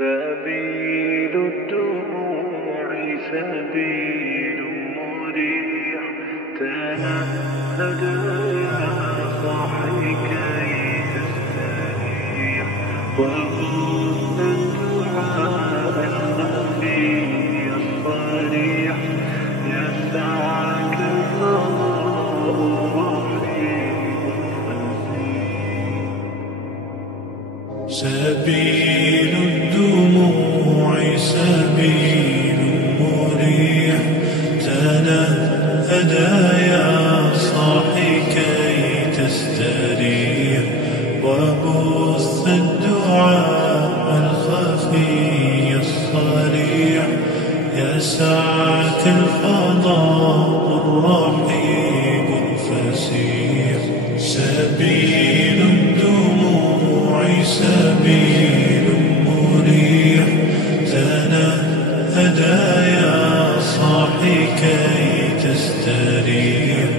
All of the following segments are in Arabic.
سبيل الدموع سبيل مريح، تنهد يا صاحي كي تستريح، وخذ الدعاء الخفي الصريح، يسعك الفضاء الرحيم الفسيح. سبيل الدموع سبيل مريح، تنهد يا صاحي كي تستريح، وبث الدعاء الخفي الصريح، يسعك الفضاء الرحيم الفسيح. سبيل الدموع سبيل مريح، تنهد يا صاحي كي تستريح،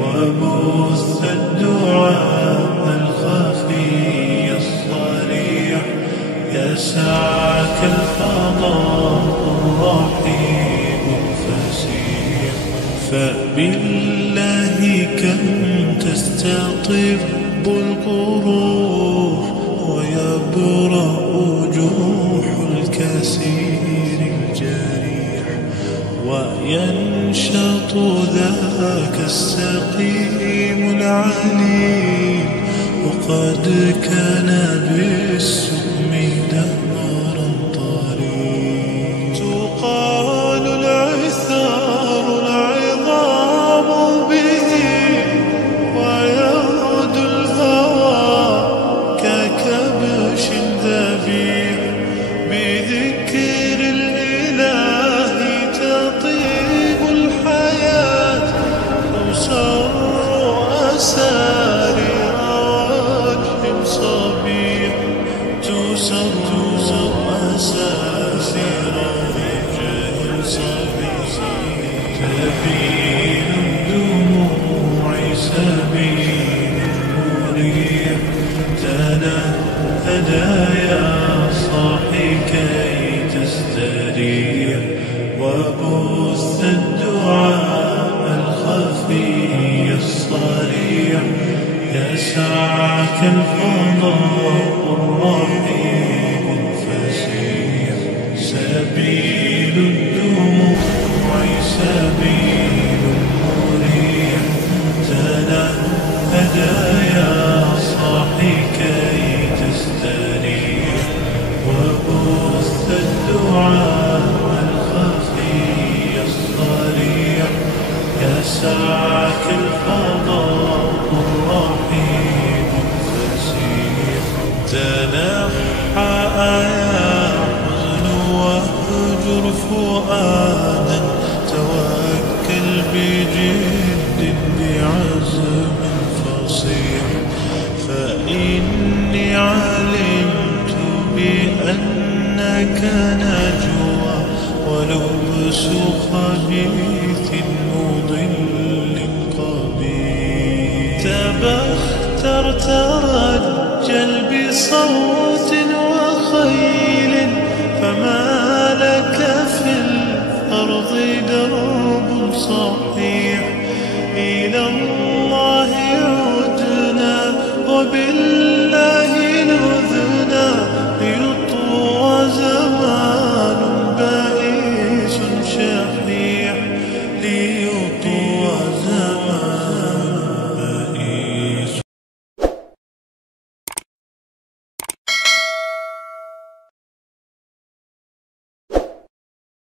وبث الدعاء الخفي الصريح، يسعك الفضاء الرحيم الفسيح. فبالله كم تستطب القروح، ويبرأ جروح الكثير الجريح، وينشط ذاك السقيم العليل، وقد كان بالسم دهرا طريق. تقال العثار العظام به، ويغد الهوى ككبش ذبيح، بذكر الإله تطيب الحياة، تسر أسارير وجه صبيح، تسر أساسير وجه صبيح. سبيل الدموع سبيل مريح، تنهد يا صاحي كي تستريح، وبث الدعاء الخفي الصريح، يسعك الفضاء الرحيم الفسيح. سبيل الدموع سبيل مريح، تنهد يا صاحي كي تستريح، وبث الدعاء الخفي الصريح، يسعك الفضاء الرحيم الفسيح. تنحى يا حزن واهجر فؤادا، توكل بجد بعزم فصيح، فإني علمت بأنك نجوى، ولبس خبيث مضل قبيح. تبختر ترجل بصوت وخيل، فما لك في الأرض درب صحيح. إلى الله عدنا وبال